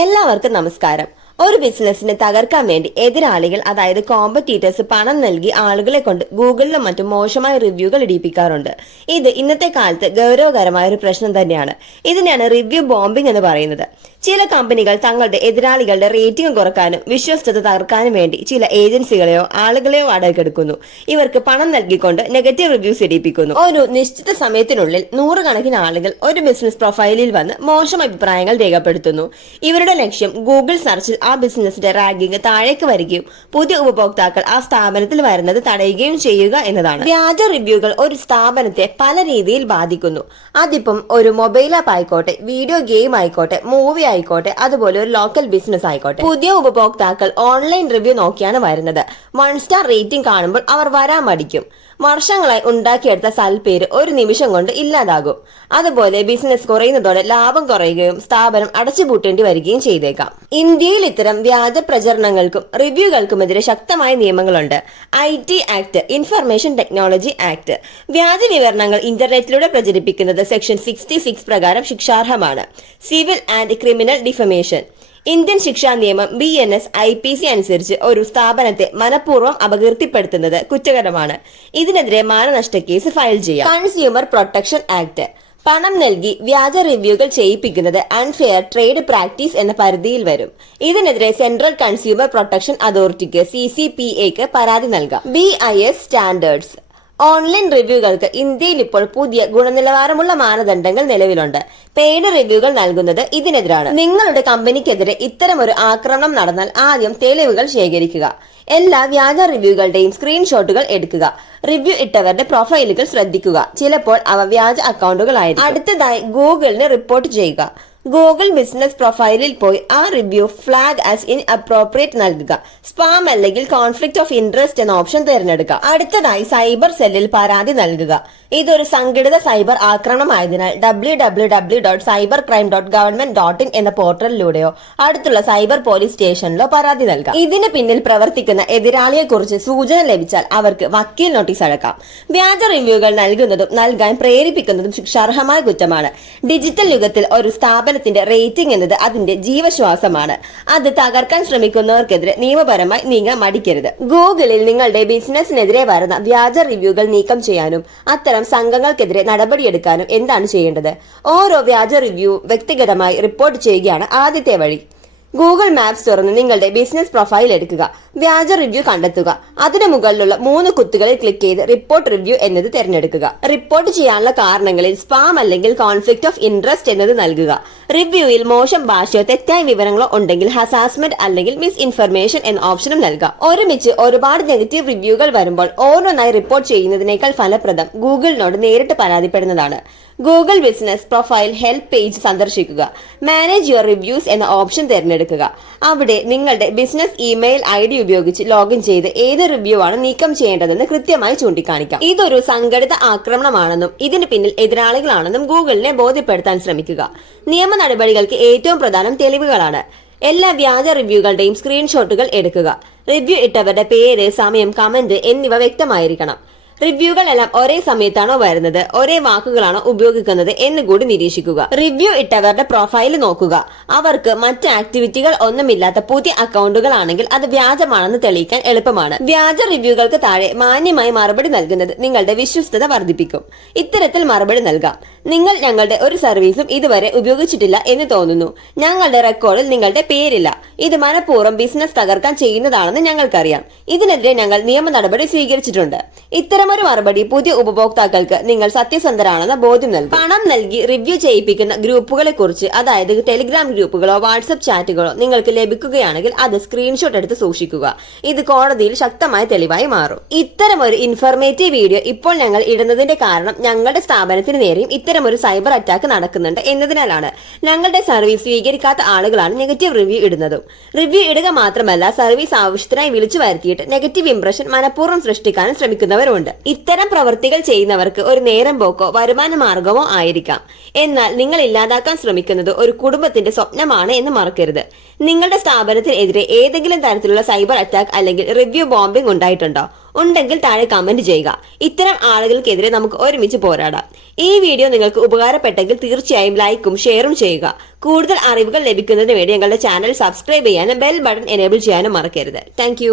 എല്ലാവർക്കും നമസ്കാരം. ഒരു ബിസിനസിനെ തകർക്കാൻ വേണ്ടി എതിരാളികൾ അതായത് കോമ്പറ്റീറ്റേഴ്സ് പണം നൽകി ആളുകളെ കൊണ്ട് ഗൂഗിളിലും മറ്റും മോശമായ റിവ്യൂകൾ ഇടിപ്പിക്കാറുണ്ട്. ഇത് ഇന്നത്തെ കാലത്ത് ഗൗരവകരമായ ഒരു പ്രശ്നം തന്നെയാണ്. ഇതിനെയാണ് റിവ്യൂ ബോംബിംഗ് എന്ന് പറയുന്നത്. ചില കമ്പനികൾ തങ്ങളുടെ എതിരാളികളുടെ റേറ്റിംഗ് കുറക്കാനും വിശ്വസ്തത തകർക്കാനും വേണ്ടി ചില ഏജൻസികളെയോ ആളുകളെയോ വാടകയ്ക്കെടുക്കുന്നു. ഇവർക്ക് പണം നൽകിക്കൊണ്ട് നെഗറ്റീവ് റിവ്യൂസ് ഇടിപ്പിക്കുന്നു. ഒരു നിശ്ചിത സമയത്തിനുള്ളിൽ നൂറുകണക്കിന് ആളുകൾ ഒരു ബിസിനസ് പ്രൊഫൈലിൽ വന്ന് മോശം അഭിപ്രായങ്ങൾ രേഖപ്പെടുത്തുന്നു. ഇവരുടെ ലക്ഷ്യം ഗൂഗിൾ സെർച്ചിൽ ആ ബിസിനസിന്റെ റാങ്കിങ് താഴേക്ക് വരികയും പുതിയ ഉപഭോക്താക്കൾ ആ സ്ഥാപനത്തിൽ വരുന്നത് തടയുകയും ചെയ്യുക എന്നതാണ്. വ്യാജ റിവ്യൂകൾ ഒരു സ്ഥാപനത്തെ പല രീതിയിൽ ബാധിക്കുന്നു. അതിപ്പം ഒരു മൊബൈൽ ആപ്പ് ആയിക്കോട്ടെ, വീഡിയോ ഗെയിം ആയിക്കോട്ടെ, മൂവി ആയിക്കോട്ടെ, അതുപോലെ ഒരു ലോക്കൽ ബിസിനസ് ആയിക്കോട്ടെ. പുതിയ ഉപഭോക്താക്കൾ ഓൺലൈൻ റിവ്യൂ നോക്കിയാണ് വരുന്നത്. 1 സ്റ്റാർ റേറ്റിംഗ് കാണുമ്പോൾ അവർ വരാൻ മടിക്കും. വർഷങ്ങളായി ഉണ്ടാക്കിയെടുത്ത സൽപ്പേര് ഒരു നിമിഷം കൊണ്ട് ഇല്ലാതാകും. അതുപോലെ ബിസിനസ് കുറയുന്നതോടെ ലാഭം കുറയുകയും സ്ഥാപനം അടച്ചുപൂട്ടേണ്ടി വരികയും ചെയ്തേക്കാം. ഇന്ത്യയിൽ ഇത്തരം വ്യാജ പ്രചരണങ്ങൾക്കും റിവ്യൂകൾക്കുമെതിരെ ശക്തമായ നിയമങ്ങളുണ്ട്. IT act, information technology act. വ്യാജ വിവരണങ്ങൾ ഇന്റർനെറ്റിലൂടെ പ്രചരിപ്പിക്കുന്നത് സെക്ഷൻ 66 പ്രകാരം ശിക്ഷാർഹമാണ്. Civil and criminal defamation. Indian ശിക്ഷാ നിയമം BNS IPC അനുസരിച്ച് ഒരു സ്ഥാപനത്തെ മനഃപൂർവ്വം അപകീർത്തിപ്പെടുത്തുന്നത് കുറ്റകരമാണ്. ഇതിനെതിരെ മാനനഷ്ട കേസ് ഫയൽ ചെയ്യാം. Consumer protection act. പണം നൽകി വ്യാജ റിവ്യൂകൾ ചെയ്യിപ്പിക്കുന്നത് അൺഫെയർ ട്രേഡ് പ്രാക്ടീസ് എന്ന പരിധിയിൽ വരും. ഇതിനെതിരെ സെൻട്രൽ കൺസ്യൂമർ പ്രൊട്ടക്ഷൻ അതോറിറ്റിക്ക് CCPAക്ക് പരാതി നൽകാം. BIS standards. ഓൺലൈൻ റിവ്യൂകൾക്ക് ഇന്ത്യയിൽ ഇപ്പോൾ പുതിയ ഗുണനിലവാരമുള്ള മാനദണ്ഡങ്ങൾ നിലവിലുണ്ട്. പെയ്ഡ് റിവ്യൂകൾ നൽകുന്നത് ഇതിനെതിരാണ്. നിങ്ങളുടെ കമ്പനിക്കെതിരെ ഇത്തരമൊരു ആക്രമണം നടന്നാൽ ആദ്യം തെളിവുകൾ ശേഖരിക്കുക. എല്ലാ വ്യാജ റിവ്യൂകളുടെയും സ്ക്രീൻഷോട്ടുകൾ എടുക്കുക. റിവ്യൂ ഇട്ടവരുടെ പ്രൊഫൈലുകൾ ശ്രദ്ധിക്കുക. ചിലപ്പോൾ അവ വ്യാജ അക്കൗണ്ടുകളായിരിക്കും. അടുത്തതായി ഗൂഗിളിന് റിപ്പോർട്ട് ചെയ്യുക. ഗൂഗിൾ ബിസിനസ് പ്രൊഫൈലിൽ പോയി ആ റിവ്യൂ ഫ്ലാഗ് ആസ് ഇൻഅപ്രോപ്രിയേറ്റ് നൽകുക. സ്പാം അല്ലെങ്കിൽ കോൺഫ്ലിക്ട് ഓഫ് ഇൻട്രസ്റ്റ് എന്ന ഓപ്ഷൻ തിരഞ്ഞെടുക്കുക. അടുത്തതായി സൈബർ സെല്ലിൽ പരാതി നൽകുക. ഇതൊരു സംഘടിത സൈബർ ആക്രമണമായതിനാൽ www.cybercrime.government.in എന്ന പോർട്ടലിലൂടെയോ അടുത്തുള്ള സൈബർ പോലീസ് സ്റ്റേഷനിലോ പരാതി നൽകാം. ഇതിന് പിന്നിൽ പ്രവർത്തിക്കുന്ന എതിരാളിയെ കുറിച്ച് സൂചന ലഭിച്ചാൽ അവർക്ക് വക്കീൽ നോട്ടീസ് അടക്കാം. വ്യാജ റിവ്യൂകൾ നൽകുന്നതും നൽകാൻ പ്രേരിപ്പിക്കുന്നതും ശിക്ഷാർഹമായ കുറ്റമാണ്. ഡിജിറ്റൽ യുഗത്തിൽ ഒരു സ്ഥാപനത്തിന്റെ റേറ്റിംഗ് എന്നത് അതിന്റെ ജീവശ്വാസമാണ്. അത് തകർക്കാൻ ശ്രമിക്കുന്നവർക്കെതിരെ നിയമപരമായി നീങ്ങാൻ മടിക്കരുത്. ഗൂഗിളിൽ നിങ്ങളുടെ ബിസിനസിനെതിരെ വരുന്ന വ്യാജ റിവ്യൂകൾ നീക്കം ചെയ്യാനും അത്തരം സംഘങ്ങൾക്കെതിരെ നടപടിയെടുക്കാനും എന്താണ് ചെയ്യേണ്ടത്? ഓരോ വ്യാജ റിവ്യൂ വ്യക്തിഗതമായി റിപ്പോർട്ട് ചെയ്യുകയാണ് ആദ്യത്തെ വഴി. ഗൂഗിൾ മാപ്സ് തുറന്ന് നിങ്ങളുടെ ബിസിനസ് പ്രൊഫൈൽ എടുക്കുക. വ്യാജ റിവ്യൂ കണ്ടെത്തുക. അതിനു മുകളിലുള്ള 3 കുത്തുകളിൽ ക്ലിക്ക് ചെയ്ത് റിപ്പോർട്ട് റിവ്യൂ എന്നത് തിരഞ്ഞെടുക്കുക. റിപ്പോർട്ട് ചെയ്യാനുള്ള കാരണങ്ങളിൽ സ്പാം അല്ലെങ്കിൽ കോൺഫ്ലിക്ട് ഓഫ് ഇൻട്രസ്റ്റ് എന്നത് നൽകുക. റിവ്യൂവിൽ മോശം ഭാഷയോ തെറ്റായ വിവരങ്ങളോ ഉണ്ടെങ്കിൽ ഹസാസ്മെന്റ് അല്ലെങ്കിൽ മിസ് ഇൻഫർമേഷൻ എന്ന ഓപ്ഷനും നൽകാം. ഒരുമിച്ച് ഒരുപാട് നെഗറ്റീവ് റിവ്യൂകൾ വരുമ്പോൾ ഓരോന്നായി റിപ്പോർട്ട് ചെയ്യുന്നതിനേക്കാൾ ഫലപ്രദം ഗൂഗിളിനോട് നേരിട്ട് പരാതിപ്പെടുന്നതാണ്. Google business profile help page സന്ദർശിക്കുക. മാനേജ് യുവർ റിവ്യൂസ് എന്ന ഓപ്ഷൻ തിരഞ്ഞെടുക്കുക. അവിടെ നിങ്ങളുടെ ബിസിനസ് ഇമെയിൽ ID ഉപയോഗിച്ച് ലോഗിൻ ചെയ്ത് ഏത് റിവ്യൂ ആണ് നീക്കം ചെയ്യേണ്ടതെന്ന് കൃത്യമായി ചൂണ്ടിക്കാണിക്കാം. ഇതൊരു സംഘടിത ആക്രമണമാണെന്നും ഇതിന് പിന്നിൽ എതിരാളികളാണെന്നും ഗൂഗിളിനെ ബോധ്യപ്പെടുത്താൻ ശ്രമിക്കുക. നിയമ നടപടികൾക്ക് ഏറ്റവും പ്രധാനം തെളിവുകളാണ്. എല്ലാ വ്യാജ റിവ്യൂകളുടെയും സ്ക്രീൻഷോട്ടുകൾ എടുക്കുക. റിവ്യൂ ഇട്ടവരുടെ പേര്, സമയം, കമന്റ് എന്നിവ വ്യക്തമായിരിക്കണം. റിവ്യൂകൾ എല്ലാം ഒരേ സമയത്താണോ വരുന്നത്, ഒരേ വാക്കുകളാണോ ഉപയോഗിക്കുന്നത് എന്ന് കൂടി നിരീക്ഷിക്കുക. റിവ്യൂ ഇട്ടവരുടെ പ്രൊഫൈൽ നോക്കുക. അവർക്ക് മറ്റ് ആക്ടിവിറ്റികൾ ഒന്നുമില്ലാത്ത പുതിയ അക്കൗണ്ടുകൾ ആണെങ്കിൽ അത് വ്യാജമാണെന്ന് തെളിയിക്കാൻ എളുപ്പമാണ്. വ്യാജ റിവ്യൂകൾക്ക് താഴെ മാന്യമായി മറുപടി നൽകുന്നത് നിങ്ങളുടെ വിശ്വസ്തത വർദ്ധിപ്പിക്കും. ഇത്തരത്തിൽ മറുപടി നൽകാം. നിങ്ങൾ ഞങ്ങളുടെ ഒരു സർവീസും ഇതുവരെ ഉപയോഗിച്ചിട്ടില്ല എന്ന് തോന്നുന്നു. ഞങ്ങളുടെ റെക്കോർഡിൽ നിങ്ങളുടെ പേരില്ല. ഇത് മനഃപൂർവ്വം ബിസിനസ് തകർക്കാൻ ചെയ്യുന്നതാണെന്ന് ഞങ്ങൾക്കറിയാം. ഇതിനെതിരെ ഞങ്ങൾ നിയമ നടപടി സ്വീകരിച്ചിട്ടുണ്ട്. ഇത്തരമൊരു മറുപടി പുതിയ ഉപഭോക്താക്കൾക്ക് നിങ്ങൾ സത്യസന്ധരാണെന്ന ബോധ്യം നൽകും. പണം നൽകി റിവ്യൂ ചെയ്യിപ്പിക്കുന്ന ഗ്രൂപ്പുകളെ കുറിച്ച്, അതായത് ടെലിഗ്രാം ഗ്രൂപ്പുകളോ വാട്സ്ആപ്പ് ചാറ്റുകളോ നിങ്ങൾക്ക് ലഭിക്കുകയാണെങ്കിൽ അത് സ്ക്രീൻഷോട്ട് എടുത്ത് സൂക്ഷിക്കുക. ഇത് കോടതിയിൽ ശക്തമായ തെളിവായി മാറും. ഇത്തരമൊരു ഇൻഫർമേറ്റീവ് വീഡിയോ ഇപ്പോൾ ഞങ്ങൾ ഇടുന്നതിന്റെ കാരണം ഞങ്ങളുടെ സ്ഥാപനത്തിന് നേരെയും ഇത്തരമൊരു സൈബർ അറ്റാക്ക് നടക്കുന്നുണ്ട് എന്നതിനാലാണ്. ഞങ്ങളുടെ സർവീസ് സ്വീകരിക്കാത്ത ആളുകളാണ് നെഗറ്റീവ് റിവ്യൂ ഇടുന്നതും. റിവ്യൂ ഇടുക മാത്രമല്ല, സർവീസ് ആവശ്യത്തിനായി വിളിച്ചു വരുത്തിയിട്ട് നെഗറ്റീവ് ഇംപ്രഷൻ മനഃപൂർവ്വം സൃഷ്ടിക്കാനും ശ്രമിക്കുന്നവരുണ്ട്. ഇത്തരം പ്രവൃത്തികൾ ചെയ്യുന്നവർക്ക് ഒരു നേരം പോക്കോ വരുമാന മാർഗമോ ആയിരിക്കാം. എന്നാൽ നിങ്ങൾ ഇല്ലാതാക്കാൻ ശ്രമിക്കുന്നത് ഒരു കുടുംബത്തിന്റെ സ്വപ്നമാണ് എന്ന് മറക്കരുത്. നിങ്ങളുടെ സ്ഥാപനത്തിനെതിരെ ഏതെങ്കിലും തരത്തിലുള്ള സൈബർ അറ്റാക്ക് അല്ലെങ്കിൽ റിവ്യൂ ബോംബിംഗ് ഉണ്ടായിട്ടുണ്ടോ? ഉണ്ടെങ്കിൽ താഴെ കമന്റ് ചെയ്യുക. ഇത്തരം ആളുകൾക്കെതിരെ നമുക്ക് ഒരുമിച്ച് പോരാടാം. ഈ വീഡിയോ നിങ്ങൾക്ക് ഉപകാരപ്പെട്ടെങ്കിൽ തീർച്ചയായും ലൈക്കും ഷെയറും ചെയ്യുക. കൂടുതൽ അറിവുകൾ ലഭിക്കുന്നതിന് വേണ്ടി ഞങ്ങളുടെ ചാനൽ സബ്സ്ക്രൈബ് ചെയ്യാനും ബെൽ ബട്ടൺ എനേബിൾ ചെയ്യാനും മറക്കരുത്. താങ്ക്